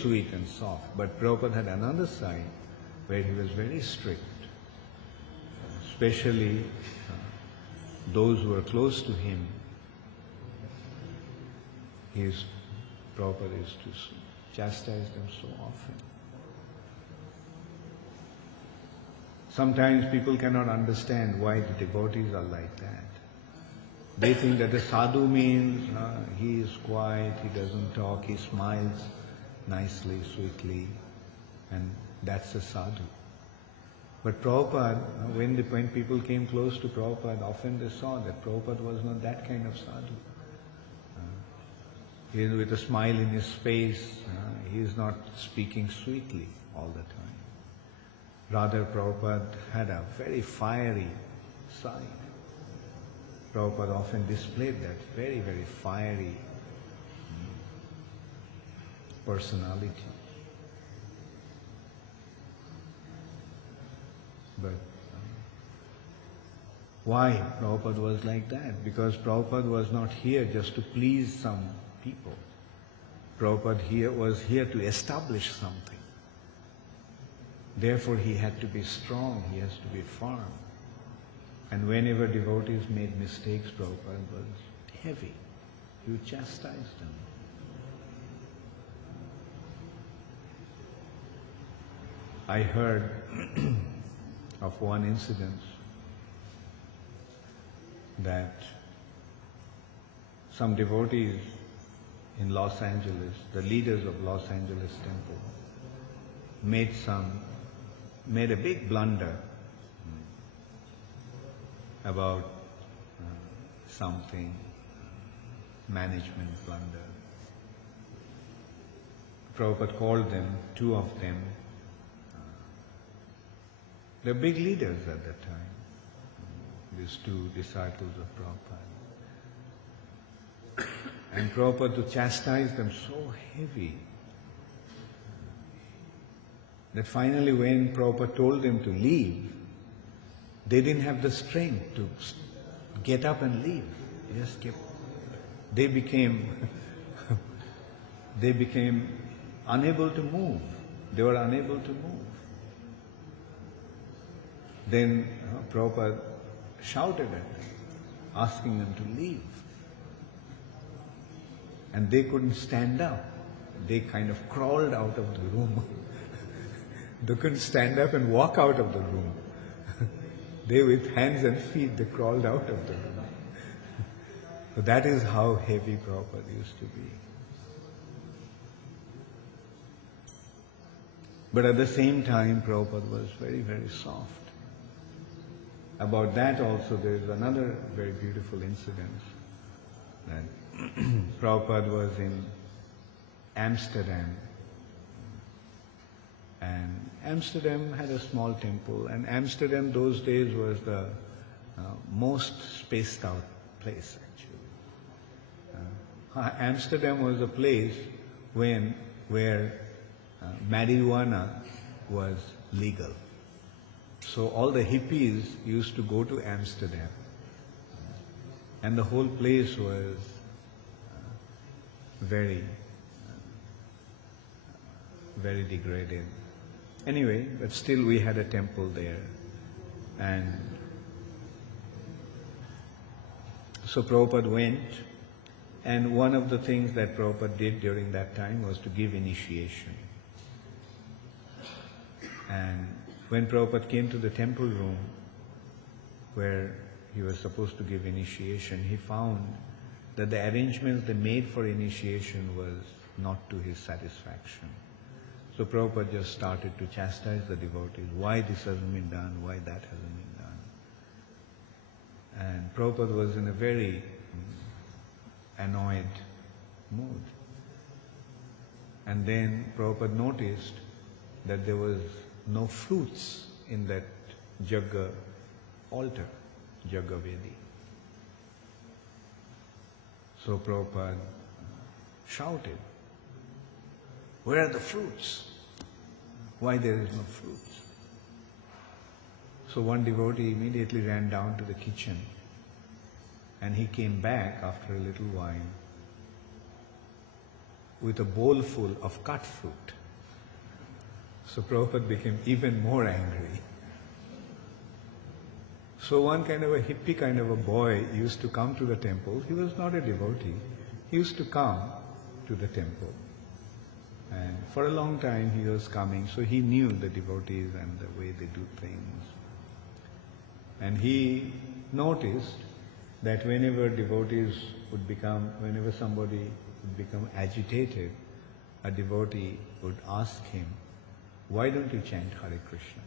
sweet and soft. But Prabhupada had another side where he was very strict, especially those who were close to him. Prabhupada used to chastise them so often. Sometimes people cannot understand why the devotees are like that. They think that the sadhu means he is quiet, he doesn't talk, he smiles nicely, sweetly, and that's a sadhu. But Prabhupada, when people came close to Prabhupada, often they saw that Prabhupada was not that kind of sadhu. He is with a smile in his face, he is not speaking sweetly all the time. Rather, Prabhupada had a very fiery side. Prabhupada often displayed that very, very fiery personality. But why Prabhupada was like that? Because Prabhupada was not here just to please some people. Prabhupada was here to establish something. Therefore he had to be strong, he has to be firm. And whenever devotees made mistakes, Prabhupada was heavy. He would chastise them. I heard of one incident that some devotees in Los Angeles, the leaders of Los Angeles temple, made a big blunder about something, management blunder. Prabhupada called them, two of them. They're big leaders at that time, these two disciples of Prabhupada. And Prabhupada to chastise them so heavy that finally when Prabhupada told them to leave, they didn't have the strength to get up and leave. They just kept. They became unable to move. They were unable to move. Then Prabhupada shouted at them, asking them to leave. And they couldn't stand up. They kind of crawled out of the room. They couldn't stand up and walk out of the room. They, with hands and feet, they crawled out of the room. So that is how heavy Prabhupada used to be. But at the same time, Prabhupada was very, very soft. About that also, there is another very beautiful incident that Prabhupada was in Amsterdam, and Amsterdam had a small temple, and Amsterdam those days was the most spaced out place actually. Amsterdam was a place where marijuana was legal. So all the hippies used to go to Amsterdam, and the whole place was very degraded. Anyway, but still we had a temple there. And so Prabhupada went, and one of the things that Prabhupada did during that time was to give initiation. And when Prabhupada came to the temple room where he was supposed to give initiation, he found that the arrangements they made for initiation was not to his satisfaction. So Prabhupada just started to chastise the devotees, why this hasn't been done, why that hasn't been done. And Prabhupada was in a very annoyed mood. And then Prabhupada noticed that there was no fruits in that Jagga altar, Jagga Vedi. So Prabhupada shouted, "Where are the fruits? Why there is no fruits?" So one devotee immediately ran down to the kitchen, and he came back after a little while. with a bowl full of cut fruit. So Prabhupada became even more angry. So one kind of a hippie kind of a boy used to come to the temple. He was not a devotee. He used to come to the temple. And for a long time he was coming, so he knew the devotees and the way they do things. And he noticed that whenever somebody would become agitated, a devotee would ask him, "Why don't you chant Hare Krishna?"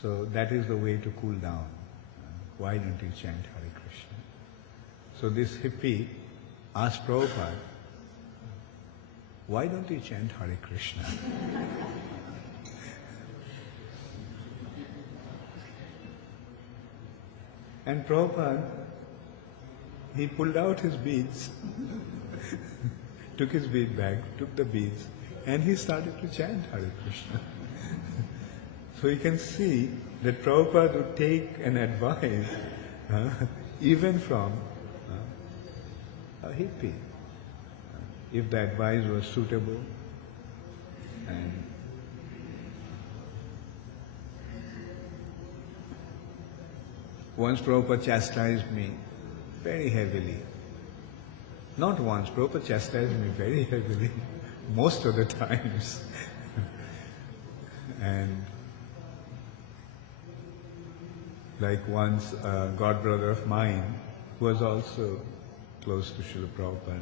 So that is the way to cool down. Why don't you chant Hare Krishna? So this hippie asked Prabhupada, "Why don't you chant Hare Krishna?" And Prabhupada, he pulled out his beads, took his bead bag, took the beads, and he started to chant Hare Krishna. So you can see that Prabhupada would take an advice even from a hippie, if the advice was suitable. And once Prabhupada chastised me very heavily. Not once, Prabhupada chastised me very heavily, most of the times. And like once a god brother of mine, who was also close to Srila Prabhupada,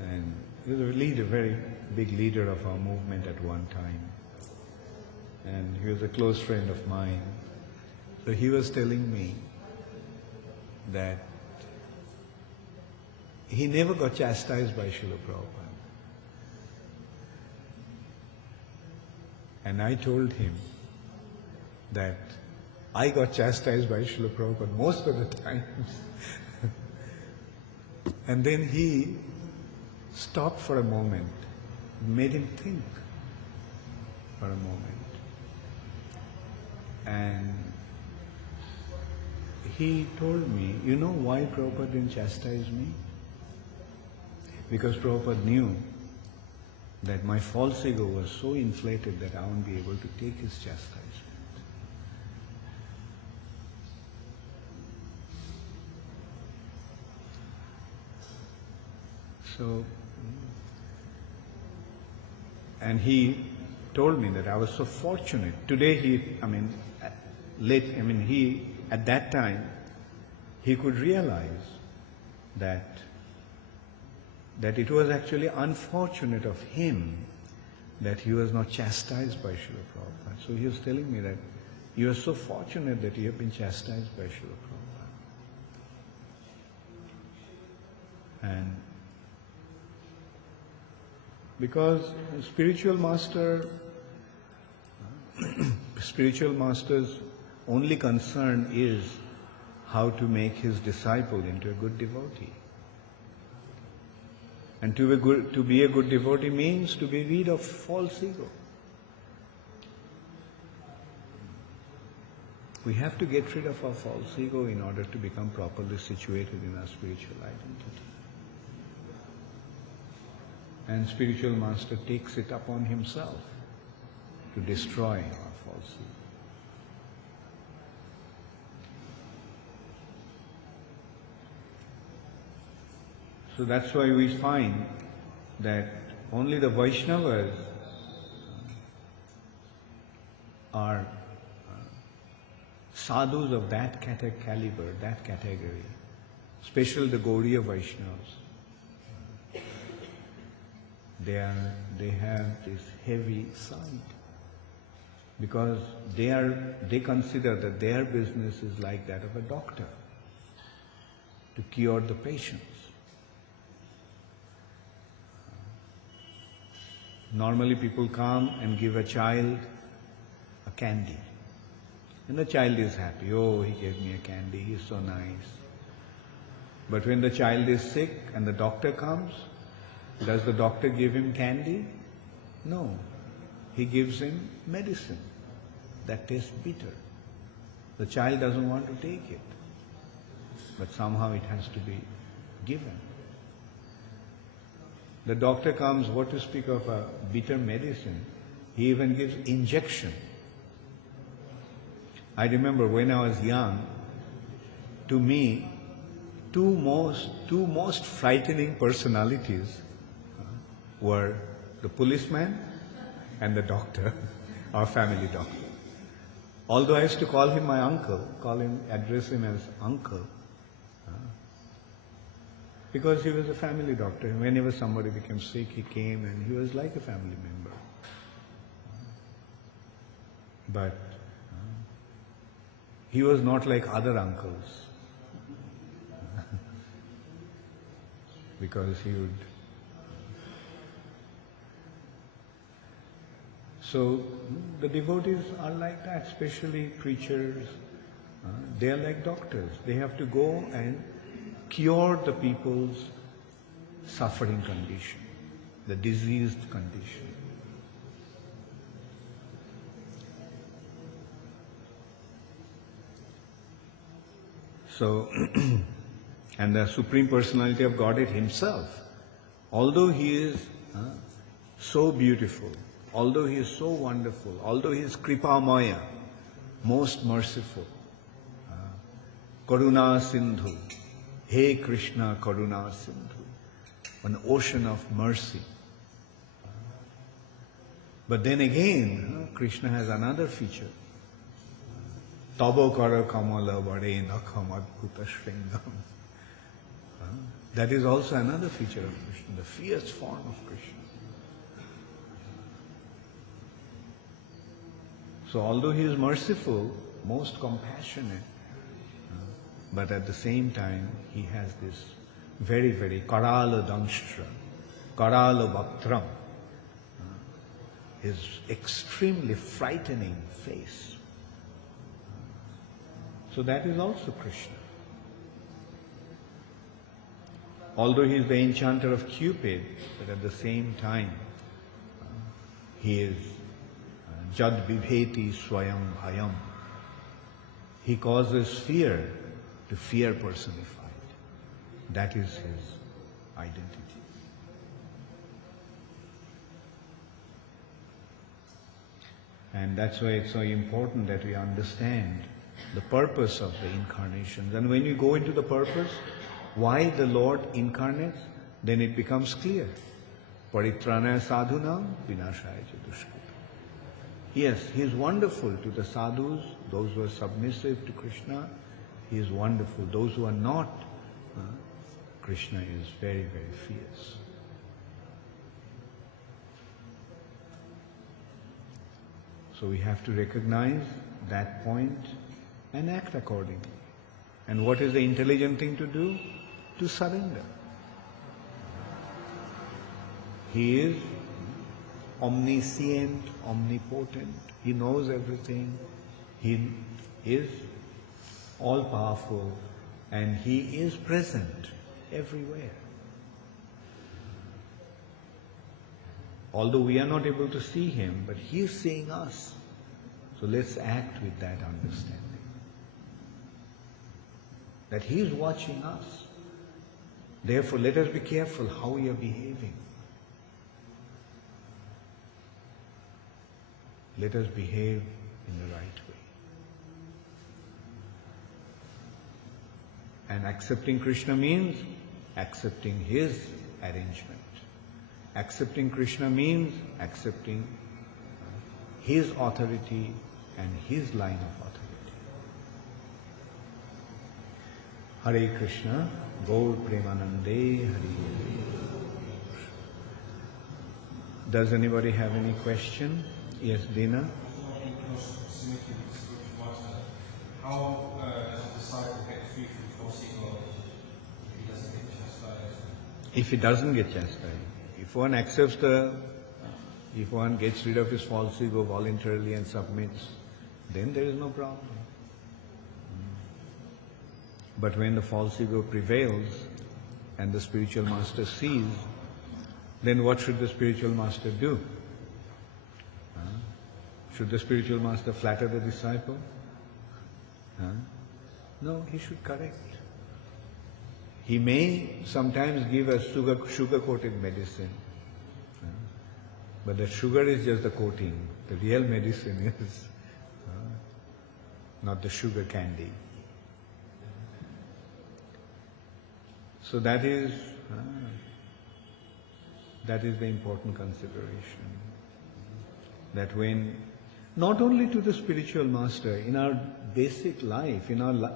and he was a very big leader of our movement at one time. And he was a close friend of mine. So he was telling me that he never got chastised by Srila Prabhupada. And I told him that I got chastised by Srila Prabhupada most of the times. And then he stopped for a moment, made him think for a moment. And he told me, "You know why Prabhupada didn't chastise me? Because Prabhupada knew that my false ego was so inflated that I won't be able to take his chastisement." So, and he told me that I was so fortunate. Today at that time, he could realize that it was actually unfortunate of him that he was not chastised by Srila Prabhupada. So he was telling me that you are so fortunate that you have been chastised by Srila Prabhupada. And because spiritual master's only concern is how to make his disciple into a good devotee. And to be a good devotee means to be rid of false ego. We have to get rid of our false ego in order to become properly situated in our spiritual identity. And spiritual master takes it upon himself to destroy our false ego. So that's why we find that only the Vaishnavas are sadhus of that caliber, that category, especially the Gaudiya Vaishnavas. They have this heavy side because they consider that their business is like that of a doctor, to cure the patients. Normally people come and give a child a candy. And the child is happy. "Oh, he gave me a candy, he's so nice." But when the child is sick and the doctor comes, does the doctor give him candy? No. He gives him medicine that tastes bitter. The child doesn't want to take it, but somehow it has to be given. The doctor comes, what to speak of a bitter medicine, he even gives injection. I remember when I was young, to me, two most frightening personalities were the policeman and the doctor, our family doctor. Although I used to call him my uncle, address him as uncle, because he was a family doctor. Whenever somebody became sick, he came and he was like a family member. But he was not like other uncles. Because he would... So the devotees are like that, especially preachers. They are like doctors. They have to go and cure the people's suffering condition, the diseased condition. So, and the Supreme Personality of Godhead Himself, although He is so beautiful, although He is so wonderful, although He is Kripamaya, most merciful, Karuna Sindhu, Hey Krishna Karuna Sindhu, an ocean of mercy. But then again, Krishna has another feature. Tabo kara kamala vare nakham adbhuta shringam. That is also another feature of Krishna, the fierce form of Krishna. So although He is merciful, most compassionate, but at the same time He has this very, very karala dangstra, karala bhaktram, His extremely frightening face. So that is also Krishna. Although He is the enchanter of Cupid, but at the same time He is Jad Vibheti Swayam Bhayam. He causes fear to fear personified. That is His identity. And that's why it's so important that we understand the purpose of the incarnations. And when you go into the purpose, why the Lord incarnates, then it becomes clear. Paritranaya sadhunam vinashaya dushkritam. Yes, He is wonderful to the sadhus, those who are submissive to Krishna. He is wonderful. Those who are not, Krishna is very, very fierce. So we have to recognize that point and act accordingly. And what is the intelligent thing to do? To surrender. He is omniscient, omnipotent. He knows everything. He is all-powerful, and He is present everywhere. Although we are not able to see Him, but He is seeing us. So let's act with that understanding. That He is watching us. Therefore, let us be careful how we are behaving. Let us behave in the right way. And accepting Krishna means accepting His arrangement. Accepting Krishna means accepting His authority and His line of authority. Hare Krishna, Gaur Premanande, Hare. Does anybody have any question? Yes, Dina? How does a disciple get free from false ego if he doesn't get chastised? If he doesn't get chastised, if one accepts if one gets rid of his false ego voluntarily and submits, then there is no problem. But when the false ego prevails and the spiritual master sees, then what should the spiritual master do? Should the spiritual master flatter the disciple? No, he should correct. He may sometimes give us sugar-coated medicine, but the sugar is just the coating. The real medicine is not the sugar candy. So that is the important consideration. That when, not only to the spiritual master, in our basic life, in our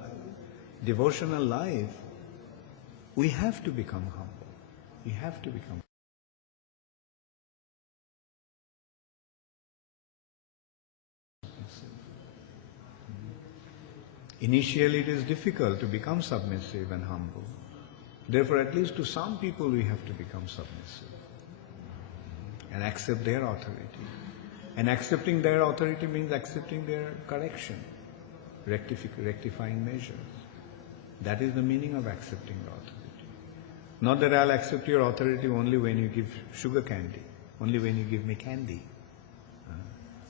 devotional life, we have to become humble. We have to become. Initially it is difficult to become submissive and humble. Therefore, at least to some people we have to become submissive and accept their authority. And accepting their authority means accepting their correction, rectifying measures. That is the meaning of accepting the authority. Not that I'll accept your authority only when you give sugar candy, only when you give me candy.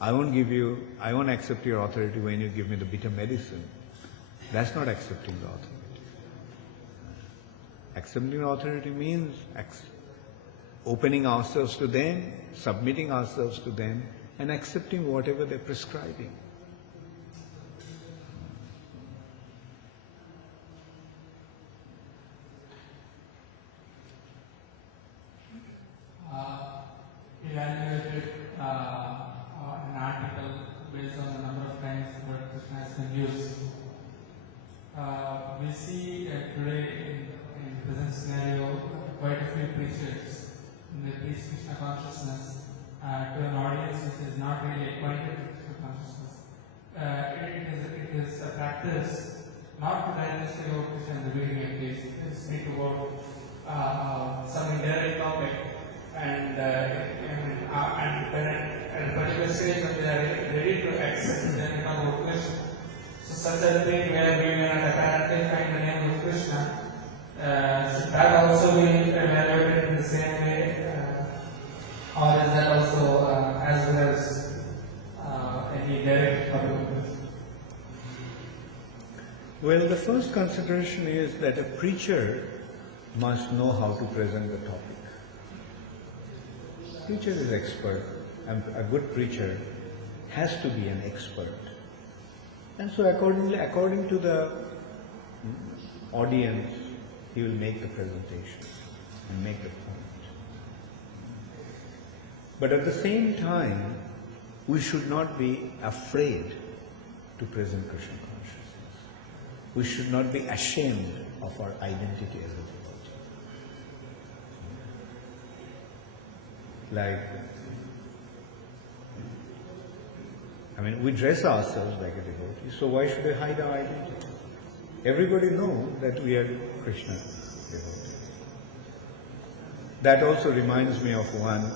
I won't accept your authority when you give me the bitter medicine. That's not accepting the authority. Accepting authority means opening ourselves to them, submitting ourselves to them, and accepting whatever they're prescribing. Evaluated an article based on the number of times the word Krishna has been used. We see today in the present scenario quite a few preachers they preach Krishna consciousness to an audience which is not really acquainted with Krishna consciousness. It is a practice not to directly say about Krishna in the beginning at least. It is speak about some indirect topic and when at a particular stage when they are ready to access then become about Krishna. So such a thing where we may not apparently find the name of Krishna, should that also be evaluated in the same way, or is that also as well as any direct public? Well, the first consideration is that a preacher must know how to present the topic. Preacher is expert, and a good preacher has to be an expert. And so according to the audience, he will make the presentation and make the point. But at the same time, we should not be afraid to present Krishna consciousness. We should not be ashamed of our identity as a devotee. We dress ourselves like a devotee, so why should we hide our identity? Everybody knows that we are Krishna devotees. That also reminds me of one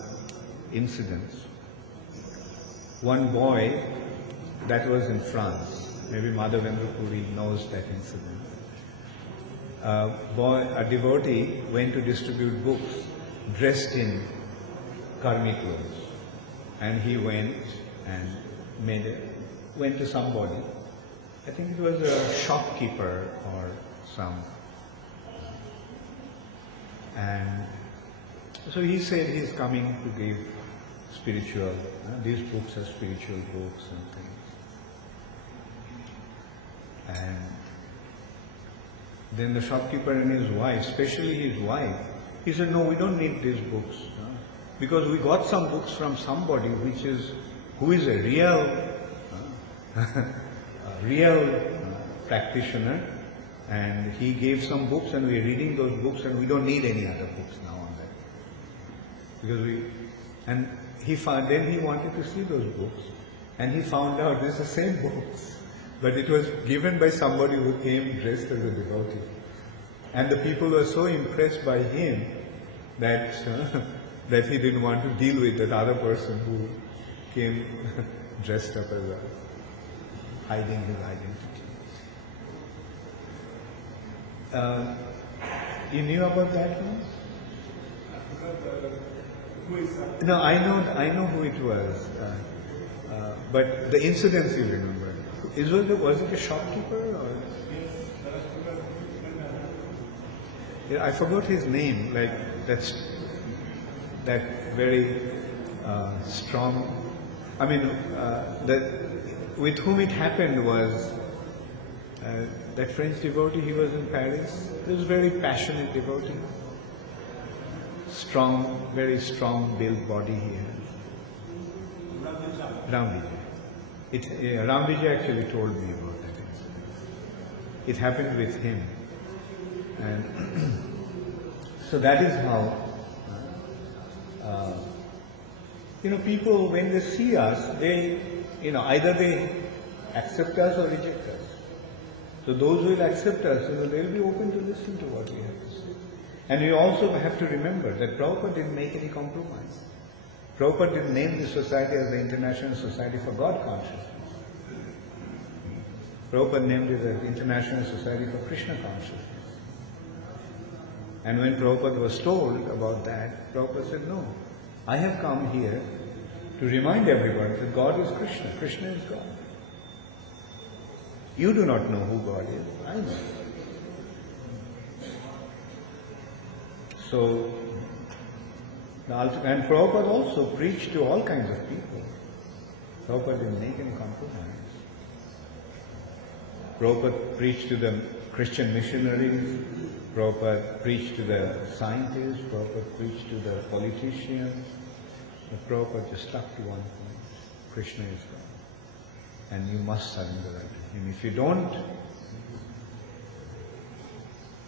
incident. One boy that was in France, maybe Madhavendra Puri knows that incident. A devotee went to distribute books dressed in karmi clothes, and he went and went to somebody. I think it was a shopkeeper or some. And so he said he's coming to give spiritual, these books are spiritual books and things. And then the shopkeeper and his wife, especially his wife, he said, no, we don't need these books. Because we got some books from somebody who is a real practitioner, and he gave some books and we're reading those books and we don't need any other books now and then. Then he wanted to see those books, and he found out it's the same books, but it was given by somebody who came dressed as a devotee. And the people were so impressed by him that he didn't want to deal with that other person who came dressed up as hiding his identity. You knew about that one? Who is that? No, I know who it was, but the incidents you remember. Was it a shopkeeper or? I forgot his name, like that very strong, I mean, with whom it happened was that French devotee. He was in Paris. He was a very passionate devotee. Strong, very strong built body he had. Ram Vijay. Ram Vijay actually told me about that incident. It happened with him. And so that is how, people, when they see us, they, either they accept us or reject us. So those who will accept us, they'll be open to listen to what we have to say. And you also have to remember that Prabhupada didn't make any compromise. Prabhupada didn't name this society as the International Society for God Consciousness. Prabhupada named it as the International Society for Krishna Consciousness. And when Prabhupada was told about that, Prabhupada said, no, I have come here to remind everyone that God is Krishna. Krishna is God. You do not know who God is. I know. So, and Prabhupada also preached to all kinds of people. Prabhupada didn't make any compromise. Prabhupada preached to the Christian missionaries. Prabhupada preached to the scientists. Prabhupada preached to the politicians. But Prabhupada just stuck to one point. Krishna is God. And you must surrender to Him. If you don't,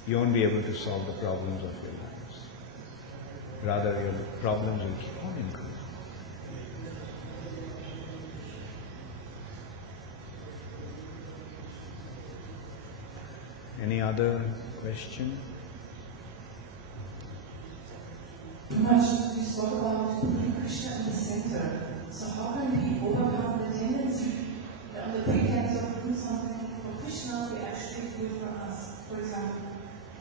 you won't be able to solve the problems of your lives. Rather, your problems will keep on increasing. Any other question? Much you spoke about putting Krishna in the center. So how can we overcome the tendency that on the pretense of doing something for Krishna, we actually do it for us? For example,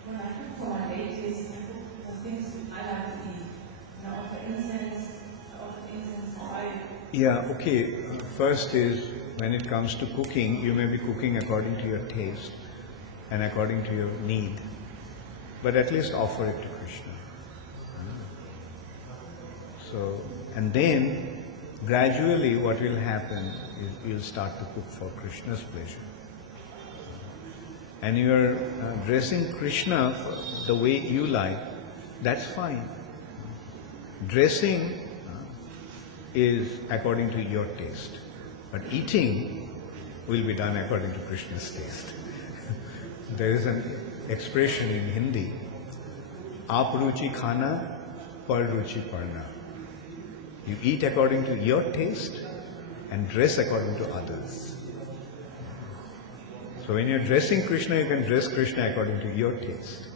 when I cook for my ladies, I cook the things I like to eat. I offer incense, oil. Yeah, okay. First is, when it comes to cooking, you may be cooking according to your taste and according to your need. But at least offer it to Krishna. So, and then gradually what will happen is you'll start to cook for Krishna's pleasure. And you're dressing Krishna the way you like, that's fine. Dressing is according to your taste. But eating will be done according to Krishna's taste. There is an expression in Hindi, Aap ruchi khana, par ruchi parna. You eat according to your taste and dress according to others. So when you're dressing Krishna, you can dress Krishna according to your taste.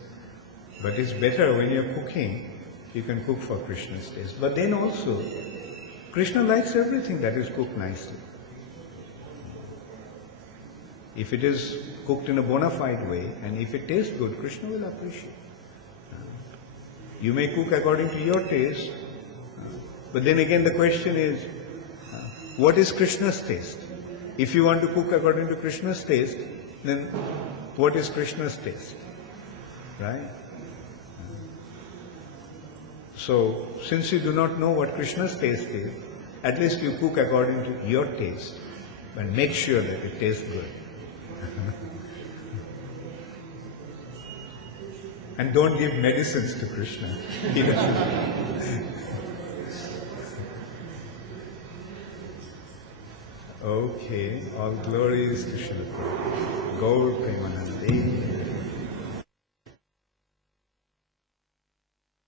But it's better when you're cooking, you can cook for Krishna's taste. But then also, Krishna likes everything that is cooked nicely. If it is cooked in a bona fide way, and if it tastes good, Krishna will appreciate. You may cook according to your taste, but then again the question is, what is Krishna's taste? If you want to cook according to Krishna's taste, then what is Krishna's taste? Right? So, since you do not know what Krishna's taste is, at least you cook according to your taste, and make sure that it tastes good. And don't give medicines to Krishna. Okay, all glory is to Srila Prabhupada. Gaur